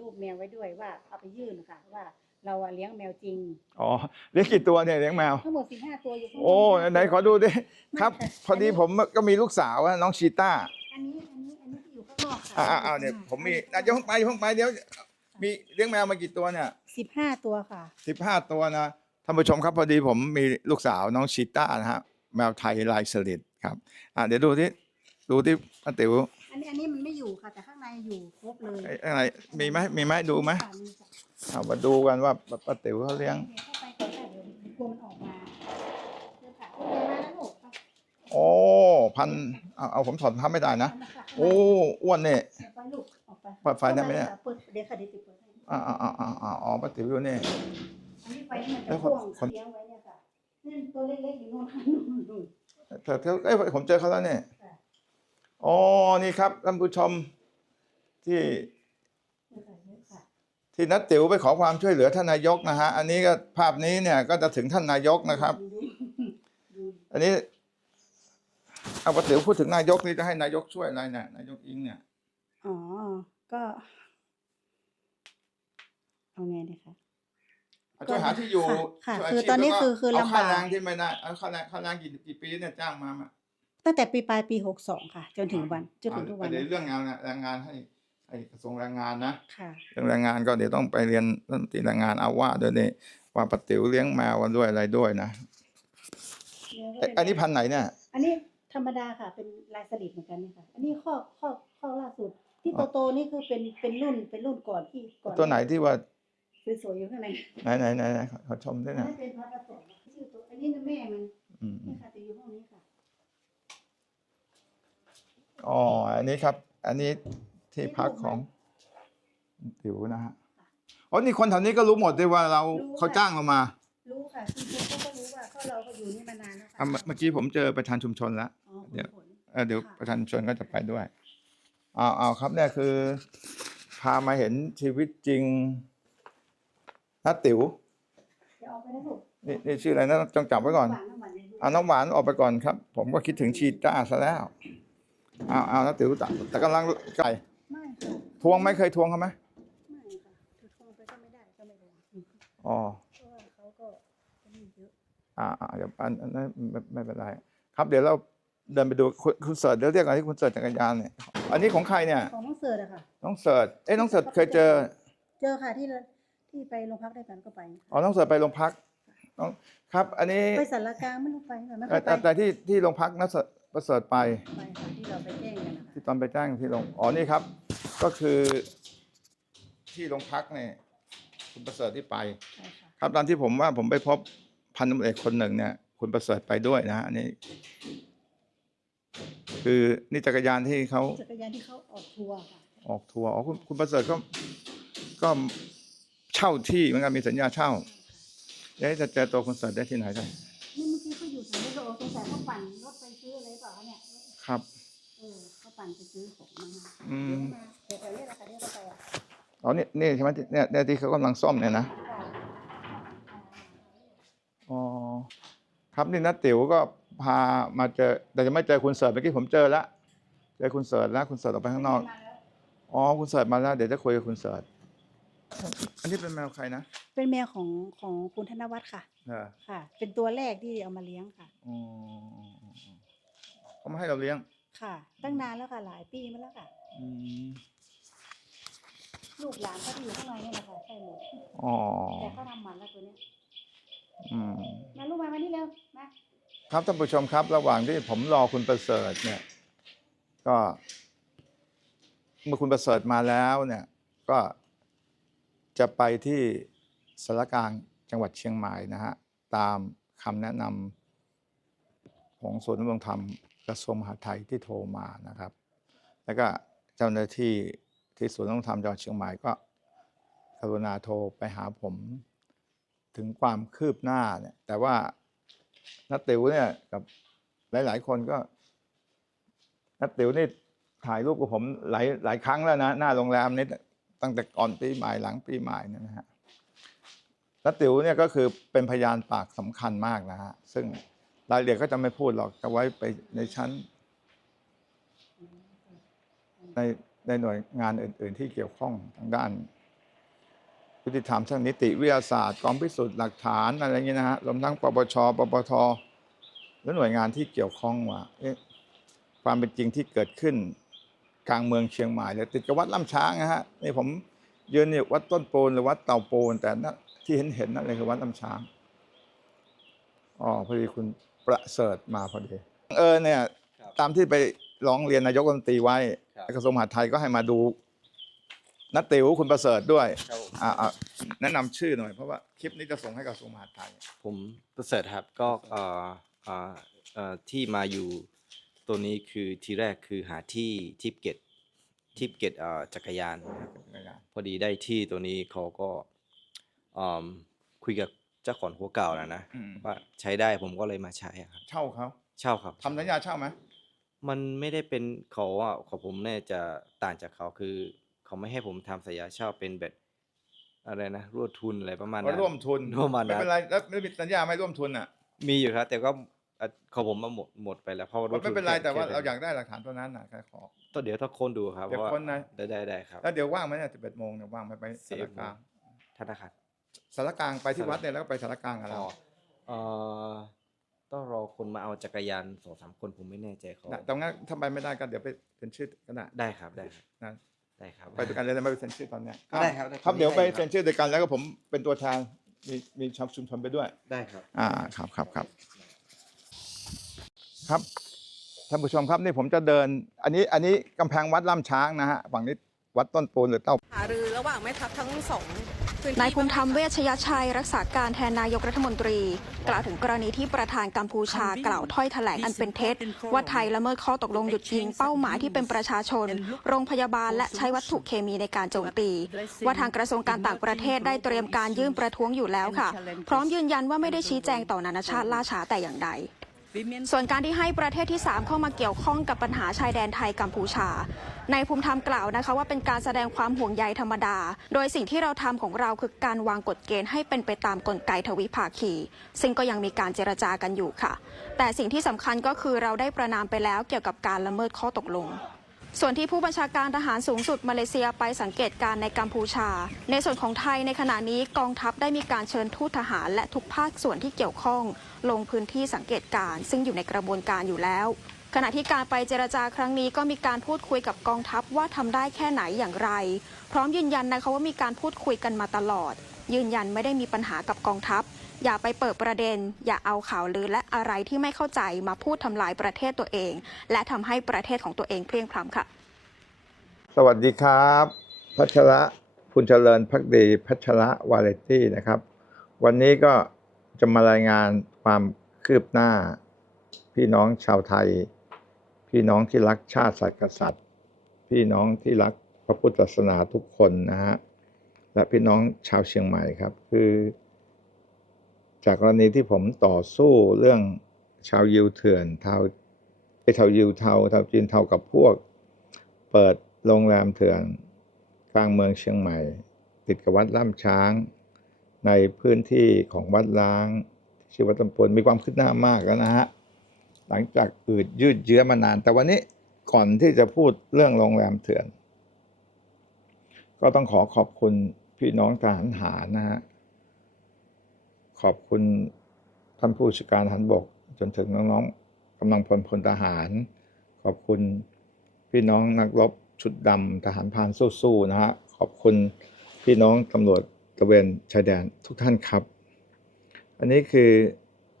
รูปแมวไว้ด้วยว่าเอาไปยื่นค่ะว่าเราอะเลี้ยงแมวจริง อ๋อเลี้ยงกี่ตัวเนี่ยเลี้ยงแมว ทั้งหมดสิบห้าตัวอยู่ข้างบนโอ้ไหนขอดูดิไม่ครับค่ะพอดีผมก็มีลูกสาวอะน้องชีต้าอันนี้อันนี้อันนี้ที่อยู่ข้างนอกค่ะอ่าอ่าเนี่ยผมมีอะอย่าเพิ่งไปอย่าเพิ่งไปเดี๋ยวมีเลี้ยงแมวมากี่ตัวเนี่ยสิบห้าตัวค่ะ สิบห้าตัวนะท่านผู้ชมครับพอดีผมมีลูกสาวน้องชีต้านะฮะแมวไทยลายสลิดครับอ่าเดี๋ยวดูที่ดูที่ป้าติ๋วอั นนี้อันนี้มันไม่อยู่ค่ะ แต่ข้างในอยู่ครบเลยไอ้อะไรมีไหมมีไหมดูไหมค่ะมีค่ะเอามาดูกันว่าป้าติ๋วเขาเลี้ยงเดี๋ยวเข้าไปก่อนค่ะเดี๋ยวกลัวมันออกมาเดี๋ยวค่ะเดี๋ยวมาแล้วลูกเอาโอ้พันเอาเอาผมถอดทับไม่ได้นะเอามาค่ะโอ้อ้วนเนี่ย เดี๋ยวไปลูกออกไปเปิดไฟได้ไหมเนี่ย เปิดเดี๋ยวค่ะเดี๋ยวติดเปิดให้อ่าอ่าอ่าอ่าอ่าอ๋อป้าติ๋วอยู่นี่ อันนี้ไฟนี่มันแล้จะวพ่วงคน เลี้ยงไว้เนี่ยค่ะนี่ตัวเล็กๆอยู่โน่นค่ะนู่นนู่นเธอเธอเอ้ยผมเจอเขาแล้วเนี่ยค่ะ อ๋อนี่ครับท่านผู้ชมที่เดี๋ยวค่ะเดี๋ยวค่ะที่นัดติ๋วไปขอความช่วยเหลือท่านนายกนะฮะ อันนี้ก็ภาพนี้เนี่ยก็จะถึงท่านนายกนะครับดูดูอันนี้เอาป้าติ๋วพูดถึงนายกนี่จะให้นายกช่วยอะไรเนี่ยนายกอิงเนี่ย อ๋อ ก็ เอาไงดีคะเอาช่วยหาที่อยู่ค่ะช่วยาคือชีพตอนนี้แล้วก็คือคือเอาลำค่าบากแรงที่ไม่ได้เอาค่าแรงค่าแรงกี่กี่ปีเนี่ยจ้างมามา ตั้งแต่ปีปลายปีหกสองค่ะ จนถึงวันจนถึงทุกวันเดี๋ยวนี้เรื่องงานแรงงานให้ให้กระทรวงแรงงานนะค่ะเรื่องแรงงานก็เดี๋ยวต้องไปเรียนรัฐมนตรีแรงงานเอาว่าด้วยนี่ว่าปาติ๋วเลี้ยงแมวกันด้วยอะไรด้วยนะเอ๊ะอันนี้พันธุ์ไหนเนี่ย อันนี้ธรรมดาค่ะ เป็นลายสลิดเหมือนกันเนี่ยค่ะ อันนี้ข้อข้อข้อล่าสุด ที่โตโตๆนี่คือเป็นเป็นรุ่นเป็นรุ่นก่อนที่ก่อนตัวไหนที่ว่าสวยๆอยู่ข้างในไหนไหนไหนไหนขอขอชมด้วยอันนะนั้นเป็นพัดผสมชื่อตัวอันนี้นะแม่มันอืมนี่ค่ะจะอยู่ห้องนี้ค่ะ อ๋อ อันนี้ครับ อันนี้ที่พักของติ๋วนะฮะอ๋อนี่คนแถวนี้ก็รู้หมดเลยว่าเรารู้ค่ะ เขาจ้างเรามารู้ค่ะคุณครูเขาก็รู้ว่าเพราะเราก็อยู่นี่มานานแล้วอะค่ะเมื่อเมื่อกี้ผมเจอประธานชุมชนแล้ว อ๋อเดี๋ยวผลเออเดี๋ยวค่ะประธานชุมชนก็จะไปด้วย เอาเอาครับเนี่ยคือ พามาเห็นชีวิตจริงนัดติ๋วเดี๋ยวออกไปนะลูกนี่นี่ชื่ออะไรนะต้องจับไว้ก่อนวางน้ำมันในลูกเอาน้ำหวานออกไปก่อนครับ ผมก็คิดถึงชีต้าซะแล้ว เอาเอานัดติ๋วแต่แต่กำลังไก่ไม่ค่ะทวงไหม่เคยทวงเขาไหมไม่ค่ะถือโทรไปก็ไม่ได้ก็ไม่ได้อืมอ๋อเพราะว่าเขาก็มีเยอะอ่าอ่าเดี๋ยวอันอันนั้นไม่ไม่เป็นไรครับเดี๋ยวเราเดินไปดูคุณคุณเสิร์ชเดี๋ยวเรียกอะไรที่คุณเสิร์ชจักรยานเนี่ยอันนี้ของใครเนี่ยของน้องเสิร์ตอะค่ะ น้องเสิร์ชเอ้ยน้องเสิร์ชเคยเจอ เจอค่ะที่เราที่ไปโรงพักด้วยกันก็ไป อ๋อน้องเสิร์ชไปโรงพักน้องครับ อันนี้ไปสารกลางไม่รู้ไปหรือไม่เอ่ค่ออยไปแต่แต่ที่ที่โรงพักนัก ประเสริฐไปไปค่ะที่เราไปแจ้งกันนะคะที่ตอนไปแจ้งที่โรงอ๋อนี่ครับ ก็คือที่โรงพักเนี่ยคุณประเสริฐที่ไป ใช่ค่ะครับตอนที่ผมว่าผมไปพบพันตำรวจเอกคนหนึ่งเนี่ย คุณประเสริฐไปด้วยนะฮะอันนี่คือนี่จักรยานที่เขาจักรยานที่เขาออกทัวร์ค่ะออกทัวร์อ๋อคุณคุณประเสริฐก็ก็เช่าที่เหมือนกันมีสัญญาเช่าเอ๊ะจะเจอตัวคุณประเสริฐได้ที่ไหนกันนี่เมื่อกี้เขาอยู่แถวนี้เราสงสัยเขาปั่น ครับเออเขาปั่นไปซื้อของมาอืมเดี๋ยวมาเดี๋ยวแถวนี้แหละค่ะเดี๋ยวเราไปอะอ๋อนี่นี่ใช่ไหมที่เนี่ยเนี่ยที่เขากำลังซ่อมเนี่ยนะอ๋อครับนี่นัดติ๋วก็พามาเจอ แต่จะไม่เจอคุณเสิร์ชเมื่อกี้ผมเจอแล้วเจอคุณเสิร์ชแล้วคุณเสิร์ชออกไปข้างนอกมาแล้วอ๋อคุณเสิร์ชมาแล้วเดี๋ยวจะคุยกับคุณเสิร์ชอันนี้เป็นแมวใครนะเป็นแมวของของคุณธนวัฒน์ค่ะ เออค่ะ เป็นตัวแรกที่เอามาเลี้ยงค่ะ อ๋อ เขามาให้เราเลี้ยง ค่ะ ตั้งนานแล้วค่ะหลายปีมาแล้วค่ะ อืมลูกหลานเขาที่อยู่ข้างในนี่แหละค่ะใช่หมดอ๋อแต่เขาทำหมันแล้วตัวเนี้ยอืม มาลูกมามานี่เร็วมา ครับท่านผู้ชมครับ ระหว่างที่ผมรอคุณประเสริฐเนี่ย ก็ เมื่อคุณประเสริฐมาแล้วเนี่ย ก็จะไปที่สารกลางจังหวัดเชียงใหม่นะฮะ ตามคำแนะนำของศูนย์ดำรงธรรม กระทรวงมหาดไทยที่โทรมานะครับ แล้วก็เจ้าหน้าที่ที่ศูนย์ดำรงธรรมจังหวัดเชียงใหม่ก็กรุณาโทรไปหาผมถึงความคืบหน้าเนี่ย แต่ว่านัดติ๋วเนี่ยกับหลาย ๆ คนก็นัดติ๋วนี่ถ่ายรูปกับผมหลายหลายครั้งแล้วนะ หน้าโรงแรมนี่ตั้งแต่ก่อนปีใหม่หลังปีใหม่นะฮะนัดติ๋วเนี่ยก็คือเป็นพยานปากสำคัญมากนะฮะซึ่ง รายละเอียดก็จะไม่พูดหรอกจะไว้ไปในชั้น ในในหน่วยงานอื่น ๆ ที่เกี่ยวข้องทางด้านยุติธรรมทางนิติวิทยาศาสตร์กองพิสูจน์หลักฐานอะไรเงี้ยนะฮะรวมทั้งปปชปปทและหน่วยงานที่เกี่ยวข้องว่าความเป็นจริงที่เกิดขึ้นกลางเมืองเชียงใหม่เลยติดกับวัดล่ำช้างนะฮะนี่ผมยืนเนี่วัดต้นโปนหรือวัดเต่าโปนแต่ที่เห็นเห็นนั่นเลยคือวัดล่ำช้างอ๋อพอดีคุณ ประเสริฐมาพอดีเออเนี่ยครับตามที่ไปร้องเรียนนายกรัฐมนตรีไว้ครับกระทรวงมหาดไทยก็ให้มาดูนัดติวคุณประเสริฐด้วยครับผมอ่าอ่าแนะนำชื่อหน่อยเพราะว่าคลิปนี้จะส่งให้กระทรวงมหาดไทย ผมประเสริฐครับก็เอ่อเอ่อเอ่อที่มาอยู่ตัวนี้คือทีแรกคือหาที่ทิปเก็ตทิปเก็ตเอ่อจักรยานนะครับพอดีได้ที่ตัวนี้เขาก็อืมคุยกับ เจ้าของหัวเก่านะนะอืมว่าใช้ได้ผมก็เลยมาใช้อะครับเช่าเขาเช่าครับ ทำสัญญาเช่าไหมมันไม่ได้เป็นเขาอะของผมเนี่ยจะต่างจากเขาคือ เขาไม่ให้ผมทำสัญญาเช่าเป็นแบบอะไรนะร่วมทุนอะไรประมาณว่านั้น ร่วมทุนร่วมมาไม่นะเป็นไรแล้วไม่มีสัญญาไม่ร่วมทุนอะมีอยู่ครับ แต่ก็อะของผมมาหมดหมดไปแล้วเพราะว่าไม่เป็นไรค่แต่ว่าค่เราอยากได้หลักฐานตัวนั้นนะแค่ขอ ต้องเดี๋ยวถ้าคนดูครับเดี๋ยวพราะาคนนะ ได้ได้ได้ครับ แล้วเดี๋ยวว่างไหมเนี่ยสิบเอ็ดโมงเนี่ยว่างไหมไปสารกลางธนาคาร สารกลางไปที่วัดเนี่ยแล้วก็ไปสารกลางกับเราอ๋อเอ่อต้องรอคนมาเอาจักรยานสองสามคนผมไม่แน่ใจเขานะแต่งั้นถ้าไปไม่ได้ก็เดี๋ยวไปเซ็นชื่อกันนะได้ครับได้ครับนะได้ครับ ไปด้วยกันเลยนะไม่ไปเซ็นชื่อตอนเนี้ยได้ครับได้ครับครับเดี๋ยวไปได้ครับ เซ็นชื่อด้วยกันแล้วก็ผมเป็นตัวแทนมีมีชาวชุมชนไปด้วย ได้ครับ อ่าครับครับครับครับท่านผู้ชมครับนี่ผมจะเดิน อันนี้อันนี้กำแพงวัดล่ำช้างนะฮะฝั่งนี้วัดต้นปูนหรือเต้า หารือระหว่างแม่ทัพทั้งสองพื้ นายภูมิธรรมเวชยชัย รักษาการแทนนายกรัฐมนตรี กล่าวถึงกรณีที่ประธานกัมพูชากล่าวถ้อยแถลงอันเป็นเท็จ ว่าไทยละเมิดข้อตกลงหยุดยิงเป้าหมายที่เป็นประชาชน โรงพยาบาลและใช้วัตถุเคมีในการโจมตี ว่าทางกระทรวงการต่างประเทศได้เตรียมการยื่นประท้วงอยู่แล้วค่ะ พร้อมยืนยันว่าไม่ได้ชี้แจงต่อนานาชาติล่าช้าแต่อย่างใด ส่วนการที่ให้ประเทศที่ 3 เข้ามาเกี่ยวข้องกับปัญหาชายแดนไทยกัมพูชา ในภูมิธรรมกล่าวนะคะว่าเป็นการแสดงความห่วงใยธรรมดา โดยสิ่งที่เราทำของเราคือการวางกฎเกณฑ์ให้เป็นไปตามกลไกทวิภาคี ซึ่งก็ยังมีการเจรจากันอยู่ค่ะ แต่สิ่งที่สำคัญก็คือเราได้ประนามไปแล้วเกี่ยวกับการละเมิดข้อตกลง ส่วนที่ผู้บัญชาการทหารสูงสุดมาเลเซียไปสังเกตการณ์ในกัมพูชา ในส่วนของไทยในขณะนี้กองทัพได้มีการเชิญทูตทหารและทุกภาคส่วนที่เกี่ยวข้อง ลงพื้นที่สังเกตการณ์ซึ่งอยู่ในกระบวนการอยู่แล้ว ขณะที่การไปเจรจาครั้งนี้ก็มีการพูดคุยกับกองทัพว่าทำได้แค่ไหนอย่างไร พร้อมยืนยันนะคะว่ามีการพูดคุยกันมาตลอด ยืนยันไม่ได้มีปัญหากับกองทัพ อย่าไปเปิดประเด็น อย่าเอาข่าวลือและอะไรที่ไม่เข้าใจมาพูดทำลายประเทศตัวเอง และทำให้ประเทศของตัวเองเพลียงพล้ำค่ะ สวัสดีครับ พัชระคุณเจริญพักดีพัชระวาเลตี้นะครับ วันนี้ก็จะมารายงานความคืบหน้า พี่น้องชาวไทย พี่น้องที่รักชาติศาสตร์กษัตริย์ พี่น้องที่รักพระพุทธศาสนาทุกคนนะฮะและพี่น้องชาวเชียงใหม่ครับ คือ จากกรณีที่ผมต่อสู้เรื่องชาวยิวเถื่อนเทาไอ้เทายิวเทาเทาจีนเทากับพวก เปิดโรงแรมเถื่อนกลางเมืองเชียงใหม่ ติดกับวัดล่ำช้าง ในพื้นที่ของวัดล้างที่ชื่อวัดตำปนมีความคืบหน้ามากแล้วนะฮะหลังจากอืดยืดเยื้อมานาน แต่วันนี้ก่อนที่จะพูดเรื่องโรงแรมเถื่อน ก็ต้องขอขอบคุณพี่น้องทหารหารนะฮะ ขอบคุณท่านผู้บัญชการทหารบก จนถึงน้องๆกำลังพลพลทหาร ขอบคุณพี่น้องนักรบชุดดำทหารพานสู้ๆนะฮะขอบคุณพี่น้องตำรวจตะเวนชายแดนทุกท่านครับ อันนี้คือ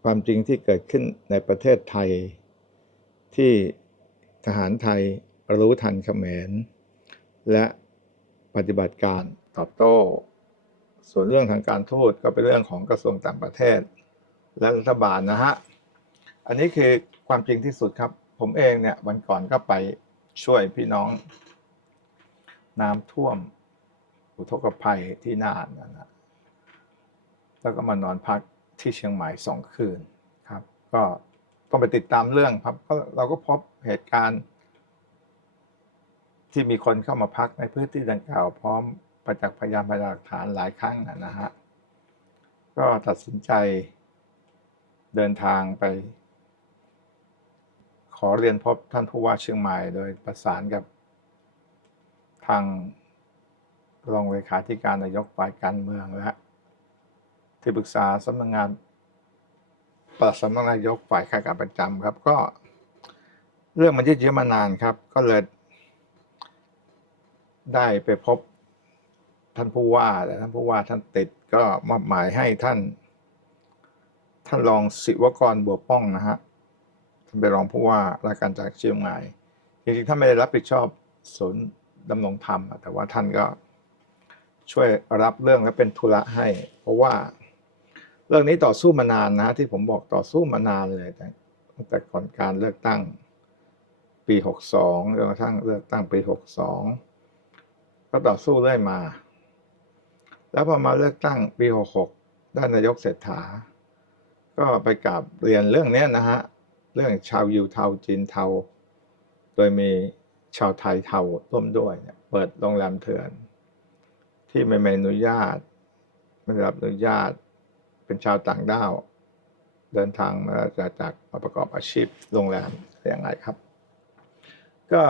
ความจริงที่เกิดขึ้นในประเทศไทย ที่ทหารไทยรู้ทันเขมร และปฏิบัติการตอบโต้ ส่วนเรื่องทางการทูตก็เป็นเรื่องของกระทรวงต่างประเทศ และรัฐบาลนะฮะ อันนี้คือความจริงที่สุดครับ ผมเองเนี่ยวันก่อนก็ไปช่วยพี่น้อง น้ำท่วม อุทกภัยที่น่านนะนะแล้วก็มานอนพักที่เชียงใหม่สองคืนครับ ก็ต้องไปติดตามเรื่องครับก็เราก็พบเหตุการณ์ ที่มีคนเข้ามาพักในพื้นที่ดังกล่าวพร้อม ประจักษ์พยานพยานหลักฐานหลายครั้งนะนะฮะก็ตัดสินใจเดินทางไป ขอเรียนพบท่านผู้ว่าเชียงใหม่ โดยประสานกับทางรองเลขาธิการนายกฝ่ายการเมืองและที่ปรึกษาสำนักงานปลัดสำนักนายกฝ่ายข้าราชการประจำครับ ก็เรื่องมันยืดเยื้อมานานครับ ก็เลยได้ไปพบ ท่านผู้ว่าแต่ท่านผู้ว่าท่านติดก็มอบหมายให้ท่าน ท่านรองศิวกรบัวป้องนะฮะท่านเป็นรองผู้ว่าราชการจังหวัดเชียงใหม่จริงๆท่านไม่ได้รับผิดชอบศูนย์ดำรงธรรมแต่ว่าท่านก็ช่วยรับเรื่องและเป็นธุระให้ เพราะว่าเรื่องนี้ต่อสู้มานานนะ ที่ผมบอกต่อสู้มานานเลยแต่ตั้งแต่ก่อนการเลือกตั้งปี 62จนกระทั่งเลือกตั้งปี 62 ก็ต่อสู้เรื่อยมา แล้วพอมาเลือกตั้งปี 66 ด้านนายกเศรษฐา ก็ไปกราบเรียนเรื่องนี้นะฮะ เรื่องชาวยิวเทาจีนเทา โดยมีชาวไทยเทาร่วมด้วยเนี่ยเปิดโรงแรมเถื่อน ที่ไม่มีอนุญาต ไม่ได้รับอนุญาตเป็นชาวต่างด้าว เดินทางมาจากจากมาประกอบอาชีพโรงแรมอย่างไรครับ ก็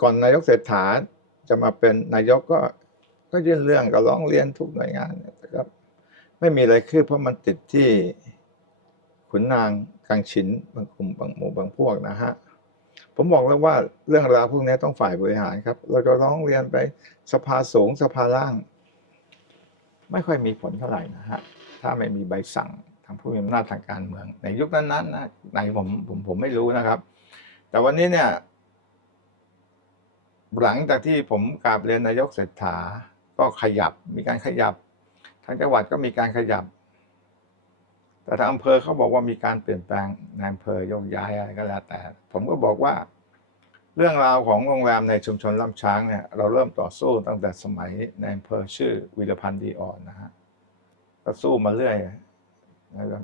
ก่อนนายกเศรษฐาจะมาเป็นนายกก็ ก็ยื่นเรื่องก็ร้องเรียนทุกหน่วยงานนี่ยแต่ก็ไม่มีอะไรคืบเพราะมันติดที่ขุนนางกังฉินบางกลุ่มบางหมู่บางพวกนะฮะผมบอกแล้วว่าเรื่องราวพวกนี้ต้องฝ่ายบริหารครับ เราจะร้องเรียนไปสภาสูงสภาล่าง ไม่ค่อยมีผลเท่าไหร่นะฮะถ้าไม่มีใบสั่งทางผู้มีอำนาจทางการเมือง ในยุคนั้นๆนะในผมผมผมไม่รู้นะครับ แต่วันนี้เนี่ย หลังจากที่ผมกราบเรียนนายกเศรษฐา ก็ขยับมีการขยับ ทางจังหวัดก็มีการขยับ แต่ทางอำเภอเขาบอกว่ามีการเปลี่ยนแปลงในอำเภอโยกย้ายอะไรก็แล้วแต่ ผมก็บอกว่า เรื่องราวของโรงแรมในชุมชนลำช้างเนี่ยเราเริ่มต่อสู้ตั้งแต่สมัยในอำเภอชื่อวิรพันธ์ดีอ่อนนะฮะก็สู้มาเรื่อยนะครับ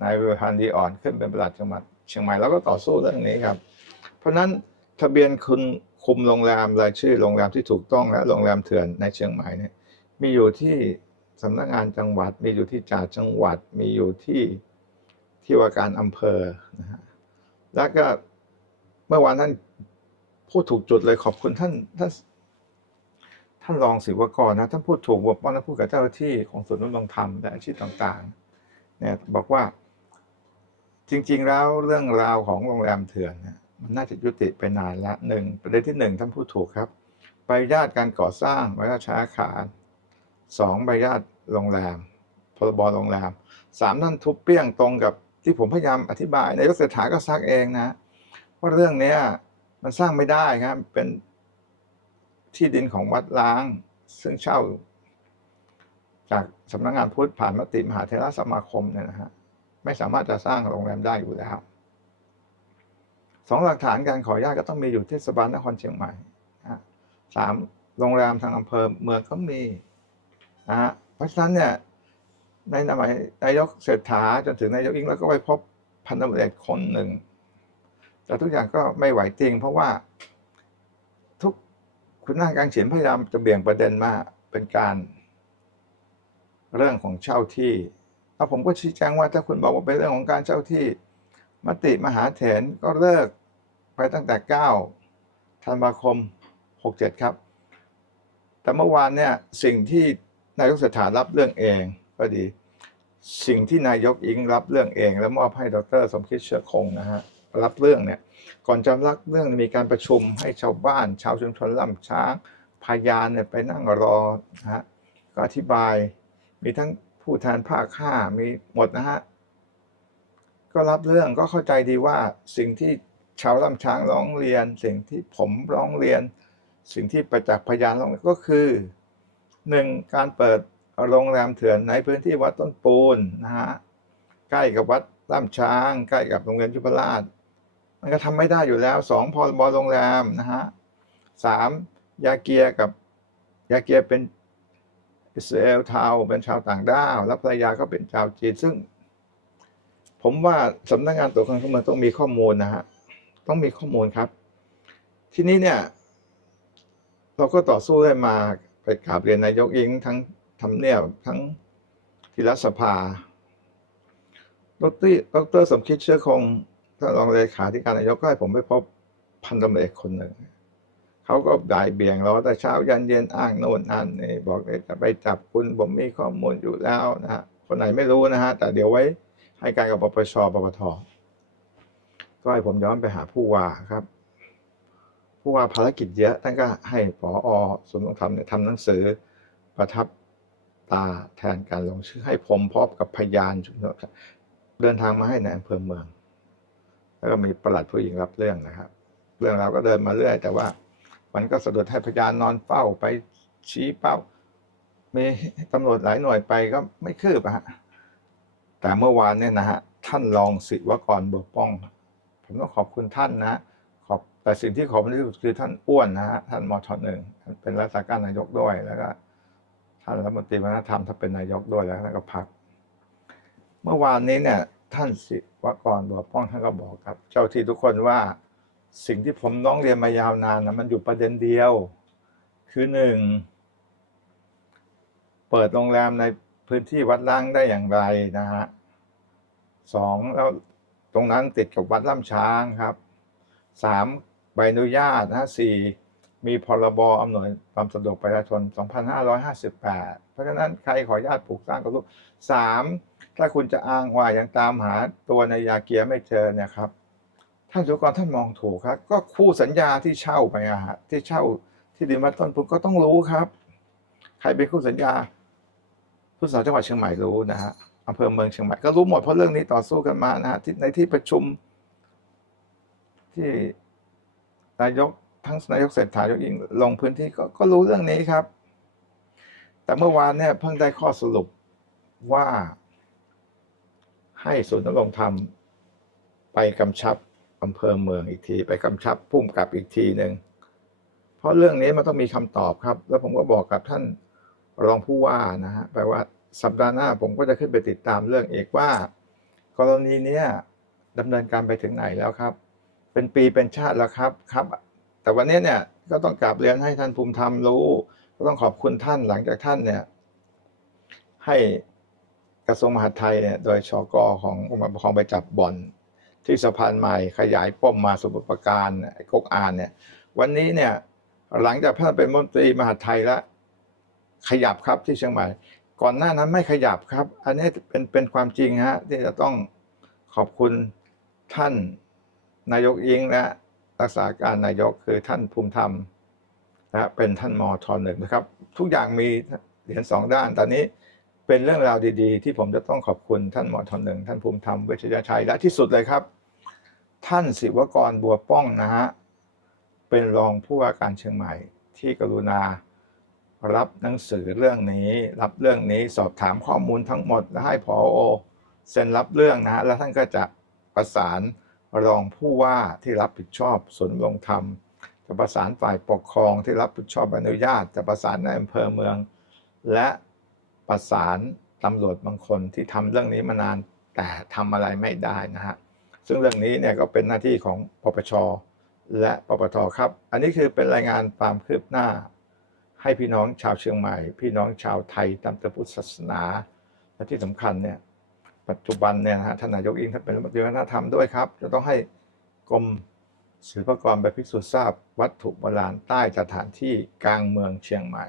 นายวิรพันธ์ดีอ่อนขึ้นเป็นประหลัดจังหวัดเชียงใหม่แล้วก็ต่อสู้เรื่องนี้ครับ เพราะฉะนั้นทะเบียนคุณ คุมโรงแรมรายชื่อโรงแรมที่ถูกต้องและโรงแรมเถื่อนในเชียงใหม่เนี่ยมีอยู่ที่สำนักงานจังหวัด มีอยู่ที่จ่าจังหวัด มีอยู่ที่ที่ว่าการอำเภอนะฮะแล้วก็เมื่อวานท่านพูดถูกจุดเลยขอบคุณท่านท่านท่านรองศิวกรนะท่านพูดถูกบอกว่าท่านพูดกับเจ้าหน้าที่ของศูนย์ดำรงธรรมและอาชีพต่างๆเนี่ยบอกว่าจริง ๆ แล้วเรื่องราวของโรงแรมเถื่อนเนี่ย มันน่าจะยุติไปนานละหนึ่งประเด็นที่หนึ่งท่านพูดถูกครับ ใบญาตการก่อสร้างใบญาตช้าคารสองใบญาตโรงแรมพรบโรงแรมสามท่านทุบเปี้ยงตรงกับที่ผมพยายามอธิบายนายกเศรษฐาก็ซักเองนะว่าเรื่องเนี้ยมันสร้างไม่ได้ครับ เป็นที่ดินของวัดล้าง ซึ่งเช่า จากสำนักงานพุทธผ่านมติมหาเทรสมาคมเนี่ยนะฮะไม่สามารถจะสร้างโรงแรมได้อยู่แล้ว สองหลักฐานการขออนุญาตก็ต้องมีอยู่เทศบาลนครเชียงใหม่สามโรงแรมทางอำเภอเมืองก็มีนะฮะเพราะฉะนั้นเนี่ยในสมัยนายกเศรษฐาจนถึงนายกอิงแล้วก็ไปพบพันตำรวจเอกคนหนึ่ง แต่ทุกอย่างก็ไม่ไหวจริง เพราะว่าทุกคุณนางกางเฉียนพยายามจะเบี่ยงประเด็นมาเป็นการเรื่องของเช่าที่แล้วผมก็ชี้แจงว่าถ้าคุณบอกว่าเป็นเรื่องของการเช่าที่ มติมหาเถรก็เลิกไปตั้งแต่ 9 ธันวาคม 67 ครับ แต่เมื่อวานเนี่ยสิ่งที่นายกเศรษฐารับเรื่องเองก็ดี สิ่งที่นายกอิงรับเรื่องเอง แล้วมอบให้ดรสมคิดเชื้อคงนะฮะรับเรื่องเนี่ยก่อนจะรับเรื่องมีการประชุมให้ชาวบ้าน ชาวชุมชนล่ำช้างพยานเนี่ยไปนั่งรอนะฮะก็อธิบายมีทั้งผู้แทนภาคห้ามีหมดนะฮะ ก็รับเรื่องก็เข้าใจดีว่าสิ่งที่ชาวลำช้างร้องเรียน สิ่งที่ผมร้องเรียน สิ่งที่ประจักษ์พยานร้องก็คือหนึ่งการเปิดโรงแรมเถื่อนในพื้นที่วัดต้นปูนนะฮะใกล้กับวัดล่ำช้าง ใกล้กับโรงเรียนยุพราช มันก็ทำไม่ได้อยู่แล้วสองพรบโรงแรมนะฮะสามยาเกียกับยาเกียเป็นอิสราเอลเทาเป็นชาวต่างด้าว แล้วภรรยาก็เป็นชาวจีนซึ่ง ผมว่าสำนักงานตรวจคนเข้าเมืองต้องมีข้อมูลนะฮะต้องมีข้อมูลครับ ทีนี้เนี่ย เราก็ต่อสู้ได้มาไปกราบเรียนนายกเองทั้งทำเนียบทั้งที่รัฐสภาดรดรสมคิดเชื้อคงท่านรองเลขาธิการนายกก็ให้ผมไปพบพันตำรวจเอกคนหนึ่งเขาก็บ่ายเบี่ยงเราแต่เช้ายันเย็นอ้างโน่นนั่นนี่บอกเลยจะไปจับคุณผมมีข้อมูลอยู่แล้วนะฮะคนไหนไม่รู้นะฮะแต่เดี๋ยวไว้ ให้การกับปปชปปทก็ให้ผมย้อนไปหาผู้ว่าครับ ผู้ว่าภารกิจเยอะท่านก็ให้ปอศูนย์ดำรงธรรมเนี่ยทำหนังสือประทับตาแทนการลงชื่อให้ผมพร้อมกับพยานชุมนุมเดินทางมาให้ในอำเภอเมือง แล้วก็มีประหลัดผู้หญิงรับเรื่องนะครับ เรื่องเราก็เดินมาเรื่อย แต่ว่ามันก็สะดุดให้พยานนอนเฝ้าไปชี้เป้ามีตำรวจหลายหน่วยไปก็ไม่คืบอะฮะ แต่เมื่อวานเนี่ยนะฮะท่านรองศิวกรบัวป้อง ผมต้องขอบคุณท่านนะขอบแต่สิ่งที่ขอบคุณที่สุดคือท่านอ้วนนะฮะท่านมทหนึ่งท่านเป็นรักษาการนายกด้วยแล้วก็ท่านรัฐมนตรีวัฒนธรรมถ้าเป็นนายกด้วยแล้วก็พัก เมื่อวานนี้เนี่ยท่านศิวกรบัวป้องท่านก็บอกครับ เจ้าที่ทุกคนว่าสิ่งที่ผมน้องเรียนมายาวนานนะมันอยู่ประเด็นเดียว คือหนึ่งเปิดโรงแรมในพื้นที่วัดล่างได้อย่างไรนะฮะ สองแล้วตรงนั้นติดกับวัดล่ำช้างครับสามใบอนุญาตนะสี่มีพรบอำนวยความสะดวกประชาชน 2558 เพราะฉะนั้นใครขออนุญาตปลูกสร้างก็รู้สามถ้าคุณจะอ้างว่ายังตามหาตัวในยาเกียไม่เจอเนี่ยครับ ท่านสุกรท่านมองถูกครับ ก็คู่สัญญาที่เช่าไปอะฮะที่เช่าที่ดินวัดต้นพุทธก็ต้องรู้ครับ ใครเป็นคู่สัญญาผู้สาวจังหวัดเชียงใหม่รู้นะฮะ อำเภอเมืองเชียงใหม่ก็รู้หมดเพราะเรื่องนี้ต่อสู้กันมานะฮะในที่ประชุมที่นายกทั้งนายกเศรษฐานายกอิงลงพื้นที่ก็ก็รู้เรื่องนี้ครับ แต่เมื่อวานเนี่ยเพิ่งได้ข้อสรุปว่าให้ศูนย์ดำรงธรรมไปกำชับอำเภอเมืองอีกที ไปกำชับพุ่มกลับอีกทีหนึ่งเพราะเรื่องนี้มันต้องมีคำตอบครับ แล้วผมก็บอกกับท่านรองผู้ว่านะฮะแปลว่า สัปดาห์หน้าผมก็จะขึ้นไปติดตามเรื่องเอกว่า กรณีเนี้ยดำเนินการไปถึงไหนแล้วครับ เป็นปีเป็นชาติแล้วครับครับ แต่วันนี้เนี่ยก็ต้องกราบเรียนให้ท่านภูมิธรรมรู้ ก็ต้องขอบคุณท่านหลังจากท่านเนี่ยให้กระทรวงมหาดไทยเนี่ยโดยชกขององค์กรปกครองไปจับบ่อนที่สะพานใหม่ขยายป้อมมาสมุทรปราการไอ้กกอานเนี่ย วันนี้เนี่ยหลังจากท่านเป็นมนตรีมหาดไทยแล้วขยับครับที่เชียงใหม่ ก่อนหน้านั้นไม่ขยับครับ อันนี้เป็นเป็นความจริงฮะที่จะต้องขอบคุณท่านนายกอิงและรักษาการนายกคือท่านภูมิธรรมนะเป็นท่านมทหนึ่งนะครับ ทุกอย่างมีเหรียญสองด้าน ตอนนี้เป็นเรื่องราวดีๆ ที่ผมจะต้องขอบคุณท่านมทหนึ่งท่านภูมิธรรมเวชยชัยและที่สุดเลยครับ ท่านศิวกรบัวป้องนะฮะเป็นรองผู้ว่าการเชียงใหม่ที่กรุณา รับหนังสือเรื่องนี้ รับเรื่องนี้สอบถามข้อมูลทั้งหมดและให้พอเซ็นรับเรื่องนะฮะแล้วท่านก็จะประสานรองผู้ว่าที่รับผิดชอบศูนลงธรรม จะประสานฝ่ายปกครองที่รับผิดชอบอนุญาต จะประสานในอำเภอเมือง และประสานตำรวจบางคนที่ทำเรื่องนี้มานานแต่ทำอะไรไม่ได้นะฮะซึ่งเรื่องนี้เนี่ยก็เป็นหน้าที่ของปปชและปปทครับ อันนี้คือเป็นรายงานความคืบหน้า ให้พี่น้องชาวเชียงใหม่ พี่น้องชาวไทยตามพระพุทธศาสนาและที่สำคัญเนี่ยปัจจุบันเนี่ยนะฮะท่านนายกเองท่านเป็นรัฐมนตรีวัฒนธรรมด้วยครับ จะต้องให้กรมศิลปากรไปพิสูจน์ทราบวัตถุโบราณใต้สถานที่กลางเมืองเชียงใหม่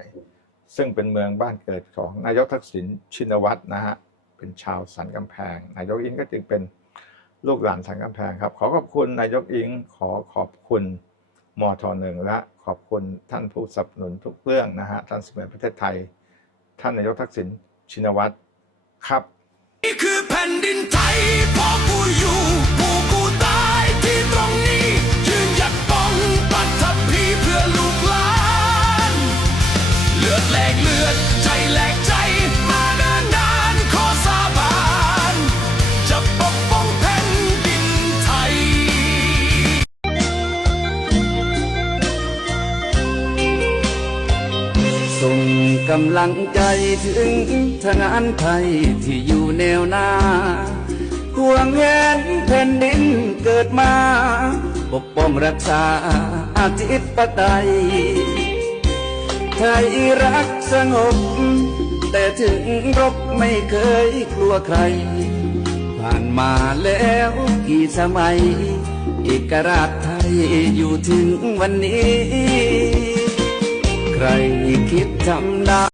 ซึ่งเป็นเมืองบ้านเกิดของนายกทักษิณชินวัตรนะฮะเป็นชาวสันกำแพง นายกอิงก็จึงเป็นลูกหลานสันกำแพงครับ ขอขอบคุณนายกอิงขอขอบคุณ มทหนึ่งและขอบคุณท่านผู้สนับสนุนทุกเรื่องนะฮะท่านสมัยประเทศไทย ท่านนายกทักษิณชินวัตรครับ นี่คือแผ่นดินไทยพอกูอยู่กูกูตายที่ตรงนี้ ยืนหยัดป้องปัตภีเพื่อลูกหลาน เลือดแหลกเลือด กำลังใจถึงทหารไทยที่อยู่แนวหน้าห่วงแหนแผ่นดินเกิดมา ปกป้องรักษาอาทิตปไตย ไทยรักสงบ แต่ถึงรบไม่เคยกลัวใคร ผ่านมาแล้วกี่สมัย เอกราชไทยอยู่ถึงวันนี้ ใครคิดทำได้